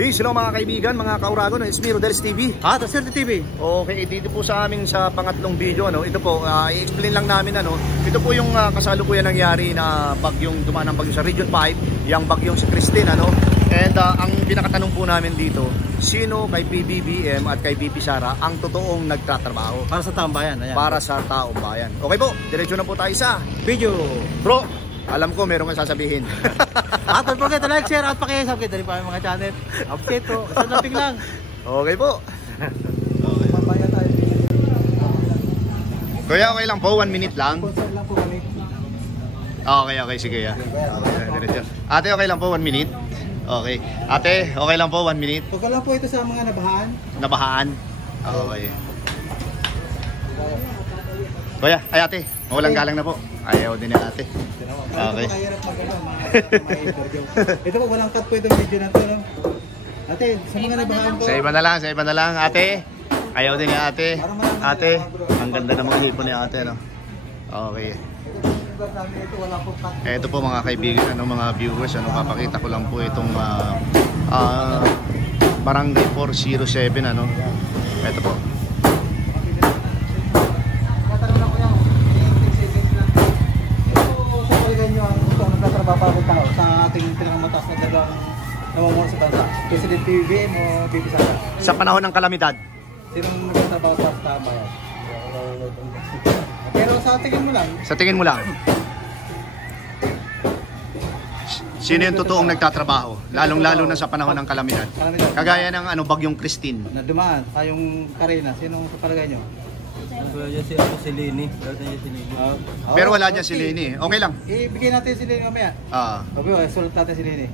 Hey, hello mga kaibigan, mga kauragon, it's me, Rodel's TV. Taserte TV. Okay, dito po sa amin sa pangatlong video, ito po, i-explain lang namin, ito po yung kasalukuyan nangyari na bagyong dumaan ng bagyo sa Region 5, yung bagyong si Christine, And ang pinakatanong po namin dito, sino kay PBBM at kay BP Sara ang totoong nagtatrabaho? Para sa taong bayan. Ayan. Para sa taong bayan. Okay po, diretso na po tayo sa video. Bro, alam ko meron kang sasabihin. Don't forget to like, share at paki-subscribe din pa yung mga channel. Update to. Salating lang. Okay po. Kuya, okay lang po. 1 minute lang. Okay, sige. Ate, okay lang po. 1 minute. Okay. Ate, okay lang po. 1 minute. Okay lang po ito sa mga nabahaan. Nabahaan? Okay. Kuya, ay ate, mawalang galang na po. Ayaw din na ate. Okay. Ito po, walang cut po itong video na ito. Ate, sa mga nabahaan po. Sa iba na lang, ate. Ayaw din ni ate. Ate, ang ganda ng mga hipon ni ate, Okay. Ito po mga kaibigan, mga viewers, papakita ko lang po itong Barangay 407, Ito po. Sa ating pinakamataas na dagang namumuno sa bansa, President PBBM o BP Sara? Sa panahon ng kalamidad, sinong nagtatrabaho sa taong bayan? Pero sa tingin mo lang? Sa tingin mo lang? Sino yung totoong nagtatrabaho? Lalong-lalo na sa panahon ng kalamidad. Kagaya ng bagyong Christine. Na dumaan, yung Karina, sinong sa palagay nyo? Si Lini. Pero wala dyan si Lini. Okay lang. Ibigay natin si Lini mamaya. Okay, sulat natin si Lini.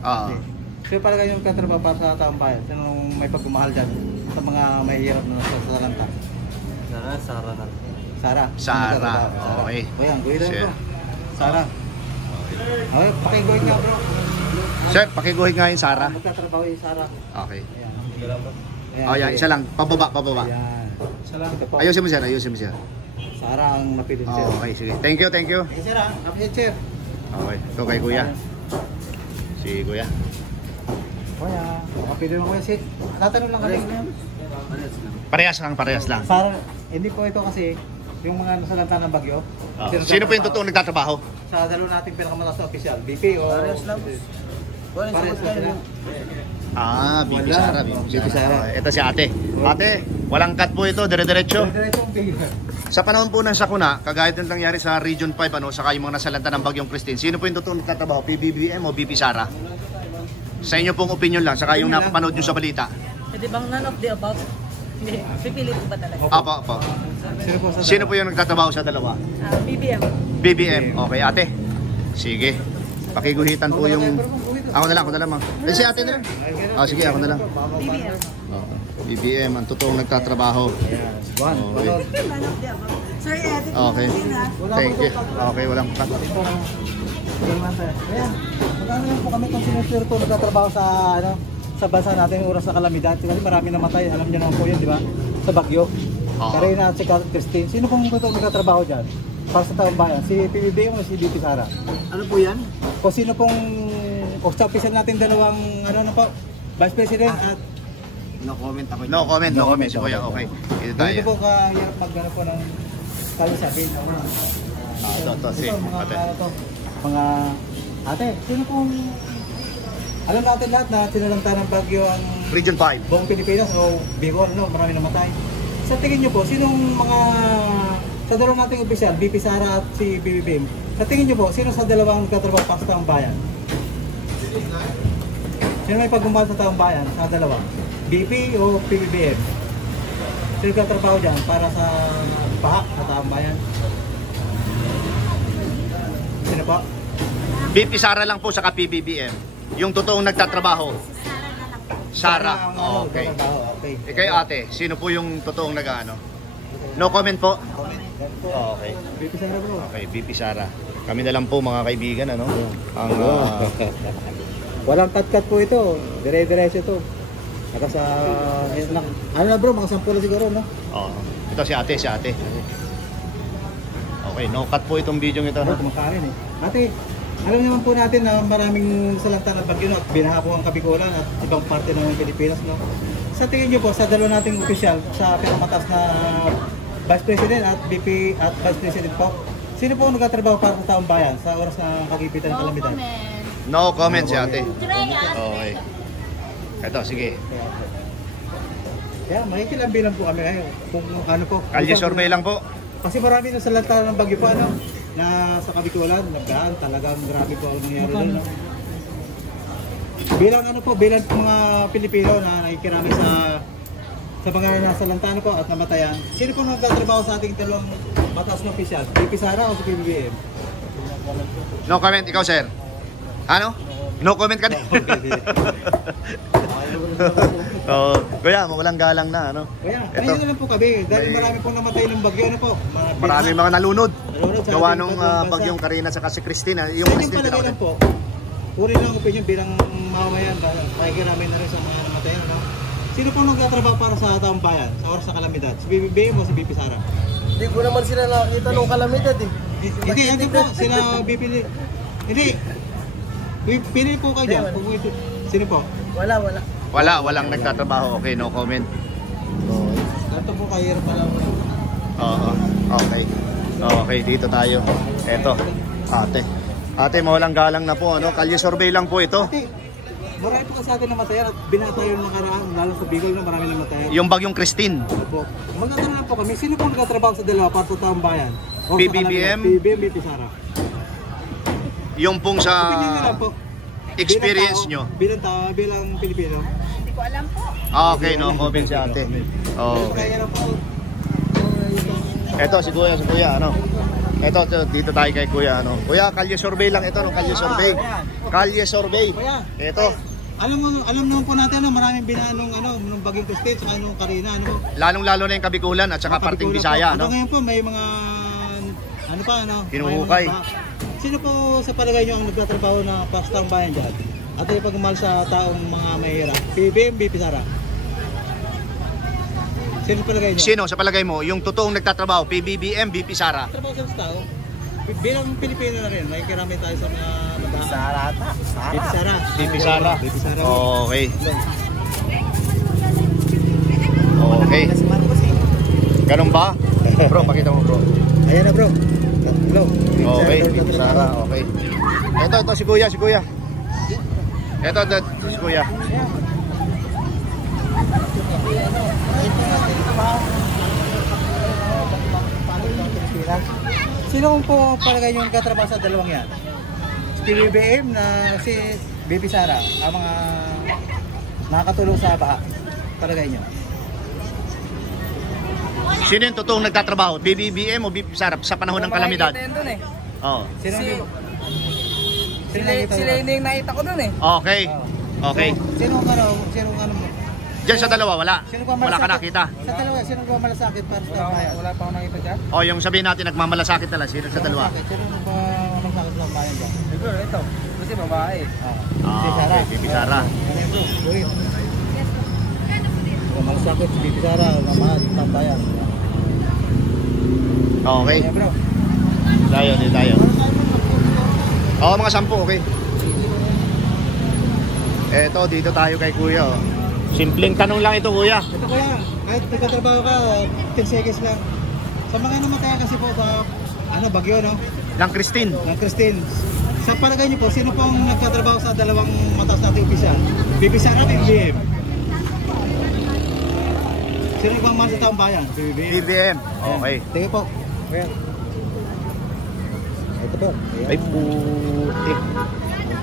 So palagay nyo katrabaho para sa taong bayan? Sinong may pagmamahal dyan sa mga mahihirap na sa lanta? Sara. Okay. Ayan, guhit lang bro. Sara. Okay, pakiguhit nga bro. Sir, pakiguhit nga yung Sara. Magtatrabaho yung Sara. Okay. Ayan, isa lang. Pababa. Ayan. Isa lang. Ayusin mo sir. Sara ang napili sir. Okay, sige. Thank you. Okay, sir napili sir. Okay. Ito kay kuya. Si kuya. Kuya, napili mo kuya si. Tatanong lang kami. Parehas lang. Sara, hindi po ito kasi yung mga nasalanta ng bagyo. Sino po yung totoong nagtatrabaho? Sa dalawa nating pinakamataas na opisyal, BP o... Parehas lang. BP Sara. Ito si ate. Ate, walang cut po ito, dire-diretso. Sa panahon po ng sakuna, kagaya din nangyari sa Region 5, saka yung mga nasalanta ng bagyong Christine, sino po yung totoong nagtatrabaho? PBBM o BP Sara? Sa inyo pong opinion lang, saka yung napapanood nyo sa balita. Pwede bang none of the above? Pipili ko ba talaga? Opo. Sino po yung nagtatrabaho sa dalawa? BBM. Okay, ate. Sige. Pakiguhitan po yung... Ako na lang, ma'am. Si ate na lang. Sige, ako na lang. BBM, ang totoong nagtatrabaho. Okay. Okay. Thank you. Okay, walang cut. Ayan. Magkano lang po kami kung sinusure ito nagtatrabaho sa bansa natin yung oras na kalamidad. Kasi marami namatay. Alam niyo naman po yun, di ba? Sa bagyo. Karina at si Christine. Sino pong totoong nagtatrabaho dyan? Para sa taong bayan? Si PBBM o si BP Sara? Ano po yan? O sino pong... O sa official natin dalawang Vice President at... No comment ako. No comment. Si Kuya, okay. Ito tayo. Dito po kahirap magano po ng sabi-sabi. Mga ate, sino pong... Alam natin lahat na sinalanta ng bagyo ang Region 5. buong Pilipinas o Bicol, marami namatay. Sa tingin nyo po, sinong mga sa dalawang nating opisyal, BP Sara at si PBBM, sa tingin nyo po, sino sa dalawang nagtatrabaho para sa taong bayan? Sino may pagmamahal sa taong bayan sa dalawa? BP o PBBM? Sino nagtatrabaho dyan para sa baha sa taong bayan? Sino po? BP Sara lang po sa PBBM. Yung totoong nagtatrabaho. Sara. Okay. Kayo ate, sino po yung totoong nag-ano? No comment po? Okay. BP Sara bro. Okay, BP Sara. Kami na lang po mga kaibigan, Ang walang cut po ito. Dire-diretso ito. Saka sa bro, mga 10 na siguro, no? Ito si ate. Okay, no cut po itong video ito. Kumakain eh. Ate, Alam naman po natin na maraming salanta ng bagyo at binaha po ang Kabikulan at ibang parte ng Pilipinas, no? Sa tingin niyo po, sa dalawa nating opisyal, sa pinakamatas na Vice President at VP at Vice President po, sino po ang nagtatrabaho para sa taong bayan sa oras ng kagipitan ng kalamidad? No comment si ate. Okay. Ito, sige. Kaya makikilambilan po kami ngayon. Kung ano po. Kalye survey lang po. Kasi marami na salanta ng bagyo po, ano? Na sa Kabikulan, nagdaan, talagang grabe po ang nangyari doon, no? Bilang ano po, bilang mga Pilipino na nakikirami sa mga nasalanta po at namatayan, sino po nagtatrabaho sa ating dalawang mataas na opisyal? VP Sara o sa PBBM? No comment, ikaw sir. Ano? No comment ka din. Oh, kuya, walang galang na, ano? Kaya, Ito. ngayon na lang po kami, dahil marami pong namatay ng bagyo, ano po? Marami mga nalunod. sa Gawa ating nung bansa. bagyong Karina sa si Christina. Yung Sa inyong Christina palagay lang po, uri lang opinion bilang mamamayan, makikirami na rin sa mga namatayan, ano? Sino po nagtatrabaho para sa taong bayan, sa oras sa kalamidad? Si BBM o si VP Sara? Hindi ko naman sila nakita nung kalamidad eh. Hindi, ano po, sila VP... Hindi, pili po kayo dyan. Sino po? Wala. walang nagtatrabaho. Okay, no comment. Ito po kayo pala. Oo. Okay. Okay, dito tayo. Eto, ate. Ate, mawalang galang na po, ano? Kalye survey lang po ito. Ate, marami po kasi atin namatayan at binatayo ng nakaraan, lalo sa Bicol na marami namatayan. Yung bagyong Christine. Po. Magkakaroon lang po kami, sino po nagtatrabaho sa dalawa para sa taong bayan? O sa PBBM? kalamidad? PBBM, VP Sara. Yung pong sa Opinion nyo lang po. experience nyo. Bilang tao, bilang Pilipino. Hindi ko alam po. Okay, no comment si ate. Okay. Kaya lang po. Eto, si kuya, ano? Eto, dito tayo kay kuya, ano? Kuya, kalye survey lang ito, no? Kalye survey. Kalye survey. Kuya, Eto, alam naman po natin na maraming binanong nung baging Christine sa nung Karina, ano? lalong-lalo na yung Kabikulan at saka parting Bisaya, Ano no? ngayon po may mga Hinuhukay. may mga- Sino po sa palagay niyo ang nagtatrabaho na pastang bayan diyan? At ay pagmamahal sa taong mga mahirap? PBBM, VP Sara. Sino sa palagay niyo? Sino sa palagay mo yung totoong nagtatrabaho? PBBM, VP Sara. Trabaho sa tao. Bilang Pilipino na rin, makikirami tayo sa mga mabahan. Sarata. VP Sara. VP Sara. VP Sara. Okay. Okay. Kasi Marcos eh. Ganun ba? Bro, pakita mo bro. Ayan na bro. Hello. Okay, VP Sara. Okay. Ito si kuya, Ito, si kuya. Sino po palagay niyo nagtatrabaho sa dalawang yan? Si PBBM na si VP Sara, ang mga nakakatulong sa baha. Palagay niyo? Sino yung totoong nagtatrabaho? PBBM o VP Sara sa panahon ng kalamidad? Oo. Sino Si- Sino nakikita Sila mo? yun yung nakita ko dun eh. Okay. Okay. Sino ano mo? Diyan sa dalawa, wala. Sino ba Wala ka nakita. Sa dalawa, sino ba malasakit para sa bayan? Wala pa ako nakita dyan. O yung sabihin natin, nagmamalasakit na lang. Sino sa dalawa? Sino ba malasakit sa bayan dyan? Siguro ito. Kasi babae. VP Sara. Okay, VP Sara. Ano yun, bro? Ulit. Malasakit si VP Sara, namahal sa bayan. Okay. Ano bro? Tayo. Oo, mga 10, okay. Eto, dito tayo kay kuya. Oh. Simpleng tanong lang ito, kuya. Ito kuya, kahit nagtatrabaho ka, 10 seconds lang. Sa mga namatayan kasi po sa bagyo, no? Lang Christine. Ng Christine. Sa palagay niyo po, sino po ang nagtatrabaho sa dalawang mataas nating opisyal? VP Sara, PBBM? Sino yung pang sa taong bayan? PBBM? BBM. Okay. Tingin po. Kuya. Ito po. Ayan. Ay, putik.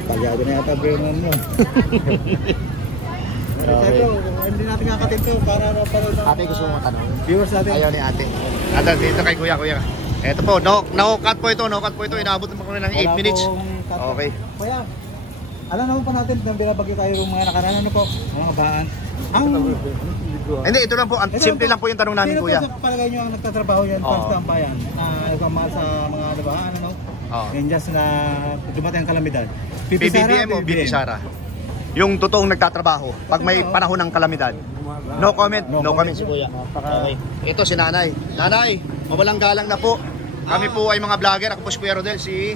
Talyado na yata bro yung ano. Okay. Bro, hindi natin kakatin to para Ate, gusto mo tanong? viewers natin. Ayaw ni ate. Ate, dito kay kuya. Eto po, no-cut po ito. Inaabot mo kami ng 8 minutes. Okay. Kuya, alam naman po natin na binabagyo tayo yung mga nakaraan. Ano po? Mga baan. Hindi, ito lang po. Simple lang po yung tanong namin, kuya. Sino po sa palagay nyo ang nagtatrabaho yan para sa bayan? Nagmamahal sa mga nabahaan, ano? And just na dumating ang kalamidad. PBBM o VP Sara? Yung totoong nagtatrabaho pag may panahon ng kalamidad. No comment. No comment si kuya. Okay. Ito si nanay. Nanay, mawalang galang na po. Kami po ay mga vlogger. Ako po si Kuya Rodel. Si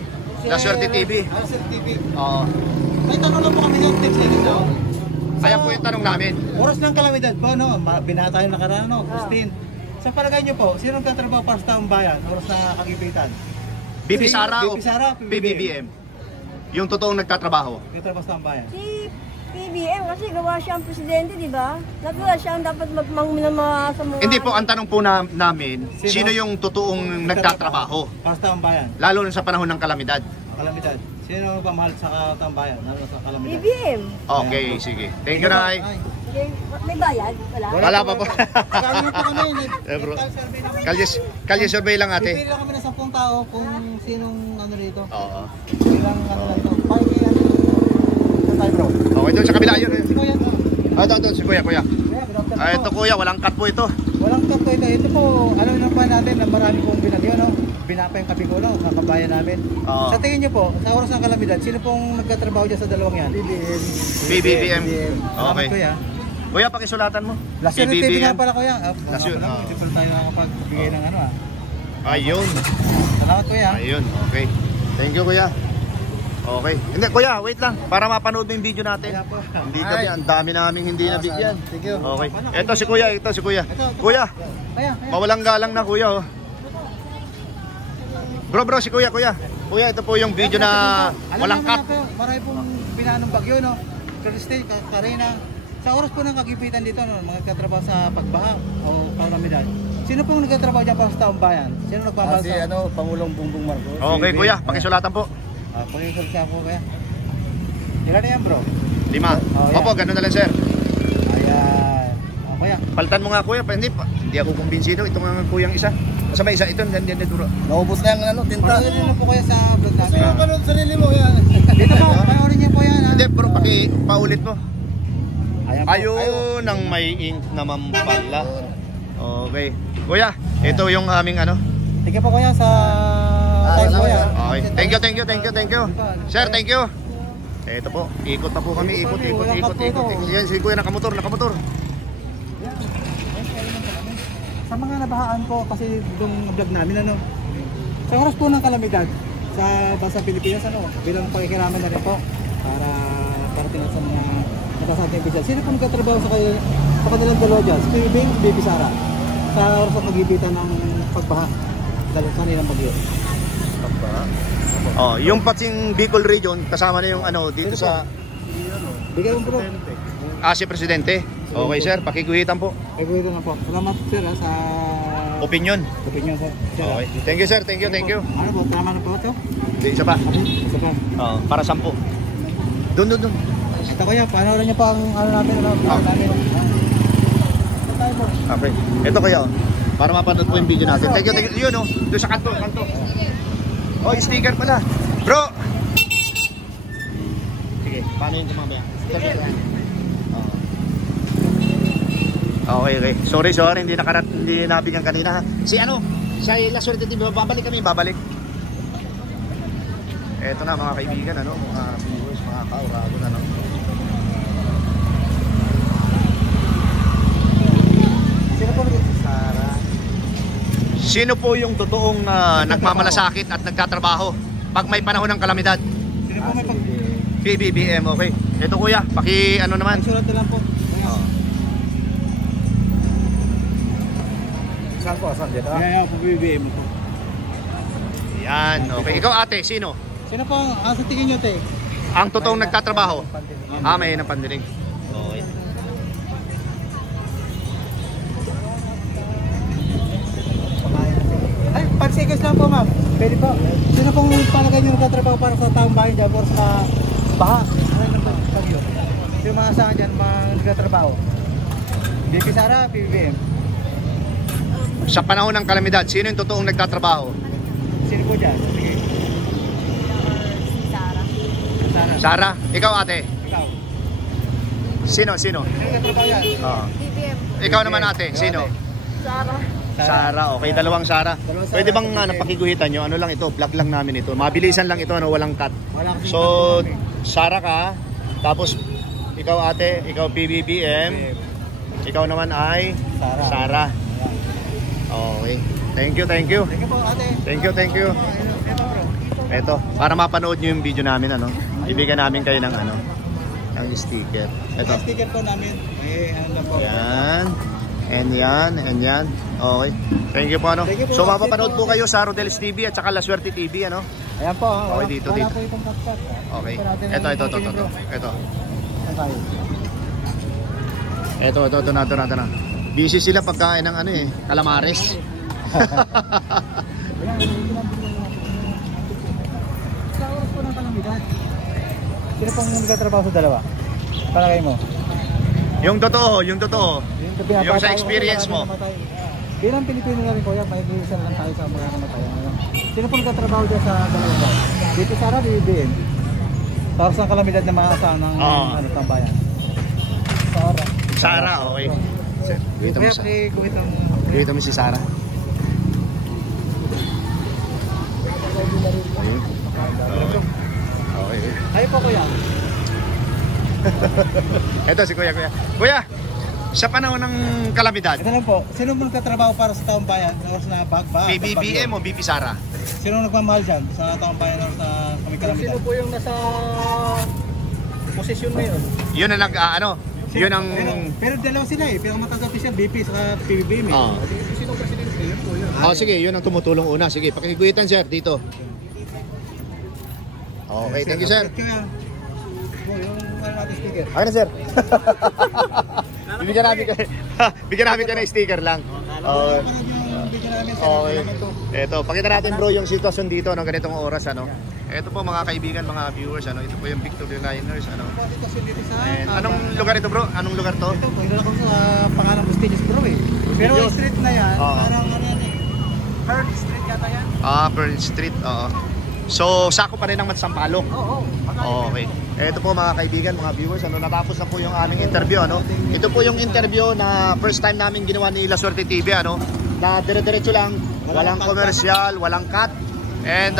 La Suerte TV. La Suerte TV. Oo. May tanong lang po kami ng text na dito. Ayan po yung tanong namin. Oras ng kalamidad po, no? Binata yung nakaraan, no? Christine. Sa palagay niyo po, sino nagtatrabaho para sa taong bayan? Oras na kagipitan? BP Sara o BP Sara, PBBM? Yung totoong nagtatrabaho. Nagtatrabaho sa taong bayan. Si PBM kasi gawa siya ang presidente, di ba? Natural siya ang dapat magmamuna sa mga... Hindi po, ang tanong po namin, sino yung totoong nagtatrabaho? Para sa taong bayan. Lalo na sa panahon ng kalamidad. Kalamidad. Sino ba mahal sa taong bayan? Lalo sa kalamidad. PBM. Okay, sige. Thank you, Nay. Okay, may bayad? Wala? Wala pa po. Kaya po kami, Bro. nag-survey naman. Kalye survey lang ate. Pipili lang kami ng 10 tao kung sinong ano rito. Oo. Ilang ano lang ito. Pakikiyan. Ito tayo bro. Okay, doon sa kabila yun. Si Kuya. Ito, si Kuya. Kuya, good afternoon po. Ito Kuya, walang cut po ito. Walang cut po ito. Ito po, alam naman pa natin na marami pong binagyo, no? Binapa yung Kapigulo, sa kabayan namin. Oo. Sa tingin niyo po, sa oras ng kalamidad, sino pong nagtatrabaho dyan sa dalawang yan? PBBM. Salamat Okay. Kuya. Kuya, pakisulatan mo. Last year TV nga PBBM. pala Kuya. Last year, oo. Hindi pala tayo nakakapagbigay ng ano ah. Ayun. Salamat Kuya. Ayun, okay. Thank you Kuya. Okay. Hindi, Kuya, wait lang. Para mapanood mo yung video natin. Kaya po. Hindi kami, ang dami naming hindi nabigyan. Thank you. Okay. Ito si Kuya, ito si Kuya. Kuya, Kaya. mawalang galang na Kuya oh. Bro, si Kuya. Kuya, ito po yung video na walang cut. Marami pong binanong bagyo, no? Christine, Karina. Sa oras po ng kagipitan dito, no? Mga katrabaho sa pagbaha o kalamidad. Sino pong nagtatrabaho dyan para sa taong bayan? Sino nagbabago sa... Pangulong Bongbong Marcos. Okay Kuya, pakisulatan po. Pakisulsa po kaya. Ilan na yan bro? 5. Oh, yeah. Opo, ganun na lang sir. Ayan. O kaya. Palitan mo nga Kuya, hindi ako kumbinsido. Ito nga Kuyang isa. Masama isa, ito, hindi duro. Naubos na yung tinta. Pakisulsa na po kaya sa vlog namin. Panood sarili mo yan. Dito po, panoorin niyo po yan. Hindi, bro, paulit mo. Ayan po. Ayun, ang may ink naman pala. Okay. Kuya, ito yung aming ano. Thank you po kuya sa time po yan. Okay. Thank you. Sir, thank you. Ito po, ikot pa po kami, ikot. Yan, si Kuya nakamotor. Sa mga nabahaan po kasi yung vlog namin ano. Sa oras po ng kalamidad sa bansa Pilipinas ano, bilang pakikiraman na rin po para parating sa mga natasating opisyal. Sino po nagtatrabaho sa kanilang dalawa dyan? Si PBBM, BP Sara. Sa oras ng magigitan ng pagbaha dahil sa nilang bagyo. Oh, yung pating Bicol region kasama na yung ano dito sa Bigay mo bro. si Presidente. Okay sir, pakiguhitan po. Ay buhay na po. Salamat sir sa Opinion. opinion sir. Okay. Thank you sir, thank you. Ano po, tama na po ito? Di isa pa. Isa pa. Para 10. Doon. Ito kaya, panoorin niyo pa ang ano namin, ano namin. Tayo po. Okay. Ito kayo. Para mapanood po yung video natin. Thank you. Yun oh. Doon sa kanto. Oh, sticker pala. Bro. Sige, paano yung mamaya? Okay. Sorry, hindi nabigyan kanina. Si ano? Sa La Suerte TV, babalik. Eto na mga kaibigan, ano, mga viewers, mga kauragon, ano. Sino po yung totoong nagmamalasakit at nagtatrabaho pag may panahon ng kalamidad? Sino po may pag... PBBM, okay. Ito kuya, ano naman? Sulat na lang po. Saan po? Saan dito? Ayan, PBBM po. Yan, okay. Ikaw ate, sino? Sino po ang sa tingin niyo, te? Ang totoong nagtatrabaho? May ng pandinig. Okay. Ay, 5 seconds lang po, ma'am. Pwede po. Sino pong palagay niyo nagtatrabaho para sa taong bayan dyan or sa baha? Ano yung bagyo? Sino mga saan dyan mga nagtatrabaho? BP Sara, PBBM. Sa panahon ng kalamidad, sino yung totoong nagtatrabaho? Sino po dyan? Sige. Sara. Sara, ikaw ate. Ikaw. Sino? Sino nagtatrabaho yan? PBM. Ikaw naman ate, sino? Sara. Sara, okay. Dalawang Sara. Dalawang Sara. Pwede bang pakiguhitan nyo? Ano lang ito? Vlog lang namin ito. Mabilisan lang ito, ano, walang cut. Wala akong So, Sara ka. Tapos, ikaw ate, ikaw PBBM. Ikaw naman ay Sara. Okay. Thank you. Thank you po, ate. Thank you. Ito, bro. Eto, para mapanood nyo yung video namin, ano, ibigyan namin kayo ng ano, ng sticker. Eto. Yung sticker po namin, ano na po. Yan. And yan. Okay. Thank you po, ano. Thank you po. So, mapapanood po kayo sa Rodel's TV at saka La Suerte TV, ano. Ayan po. Okay, dito. Wala po itong cut-cut. Okay. Ito. Ito. Ayan tayo. Ito na. Busy sila pagkain ng ano eh, calamares. Sa oras po ng kalamidad, sino pong nagtatrabaho sa dalawa? Palagay mo? Yung totoo. Yung sa experience mo. Bilang Pilipino na rin kuya, may isa lang tayo sa mga kamatayan. Sino pong nagtatrabaho dyan sa dalawa? Dito Sara, BBM. Para sa kalamidad na mga asahan ng tambayan. Sara, okay. Dito mo si Sara. Okay. Kayo po kuya. Ito si Kuya. Kuya, sa panahon ng kalamidad, Ito lang po, sino pong nagtatrabaho para sa taong bayan? Sa bagba? BBM o BP Sara? Sino nagmamahal dyan sa taong bayan o sa kami kalamidad? Sino po yung nasa posisyon na yun? Yun ang yun ang... Pero dalawa sila eh, pero mataas official BP sa PBBM eh. Sino presidente? Yun po yun. Sige, yun ang tumutulong una. Sige, pakiguhitan sir, dito. Okay, thank you sir. Yung natin sticker. Okay na sir. Bigyan namin kayo ng sticker lang. Okay. Ito, pakita natin bro yung sitwasyon dito ng ganitong oras, ano. Ito po mga kaibigan, mga viewers, ano. Ito po yung Victory Liners, ano. And anong lugar ito bro? Anong lugar to? Ito po, ko sa pangalan Prestigious bro eh. Pero yung street na yan, parang ano yan eh. Pearl Street yata yan. Pearl Street, oo. So, sako pa rin ng Sampaloc. Oo. Okay. Ito po mga kaibigan, mga viewers, ano, natapos na po yung aming interview, ano. Ito po yung interview na first time namin ginawa ni La Suerte TV, ano. Na dire-diretso lang, walang komersyal, walang cut. And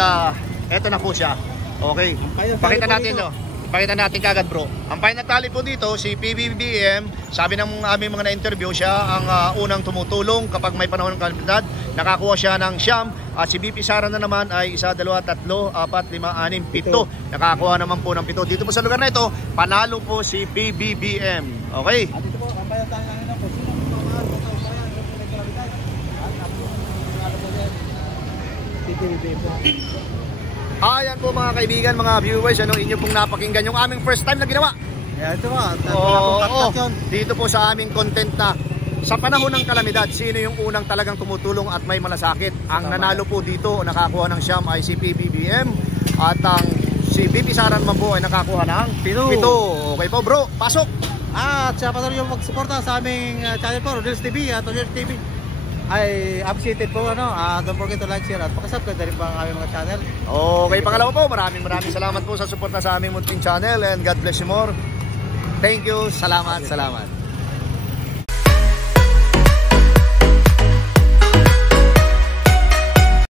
eto na po siya. Okay. Pakita natin, no. Pakita natin kagad, bro. Ang final tally po dito, si PBBM, sabi ng aming mga na-interview, siya ang unang tumutulong kapag may panahon ng kalamidad. Nakakuha siya ng siyam. At si BP Sara na naman ay 1, 2, 3, 4, 5, 6, 7. Nakakuha naman po ng 7. Dito po sa lugar na ito, panalo po si PBBM. Okay? At ito po, ang bayan tayo ng po. Sino ang pamahal sa taong bayan? PBBM po. Ayan po mga kaibigan, mga viewers, ano, inyo pong napakinggan yung aming first time na ginawa. Yeah, ito po. Dito po sa aming content na sa panahon ng kalamidad, sino yung unang talagang tumutulong at may malasakit. Ang nanalo po dito, nakakuha ng siyam ay si PBBM at ang si BP Sara naman po ay nakakuha ng 7. Okay po bro, pasok! At siya pa rin yung magsuporta sa aming channel po, Rodel's TV at Rodel's TV. Ay appreciated po, ano. Don't forget to like, share at pakisubscribe na rin po ang aming mga channel. Okay, pangalawa po, maraming salamat po sa suporta sa aming munting channel and God bless you more. Thank you, salamat.